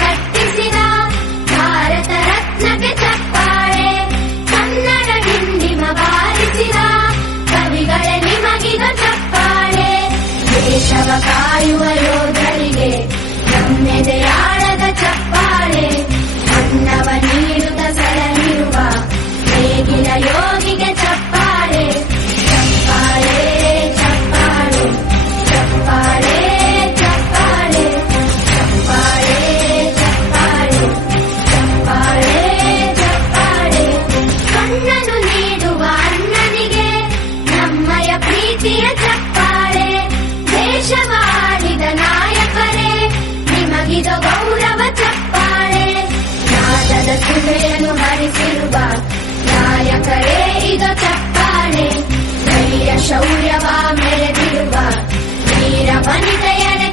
ಕಟ್ಟಿಸಿದ ಭಾರತ ರತ್ನಕ್ಕೆ ಚಪ್ಪಾಳೆ ಕನ್ನಡ ಗಿಂಡಿಮ ಬಾರಿಸಿದ ಕವಿಗಳೇ ನಿಮಗಿದ ಚಪ್ಪಾಳೆ ದೇಶವ ಕಾಯುವ ಯೋಧರಿಗೆ ನಮ್ಮೆದೆಯಾಳದ ಚಪ್ಪಾಳೆ ನುಡಿದ ಗೌರವ ಚಪ್ಪಾಳೆ ನಾದದ ಸುಮೆಯನ್ನು ಹರಿಸಿರುವ ನಾಯಕರೇ ಈಗ ಚಪ್ಪಾಳೆ ಧೈರ್ಯ ಶೌರ್ಯವ ಮೆರೆದಿರುವ ವೀರ ವನಿತೆಯರೇ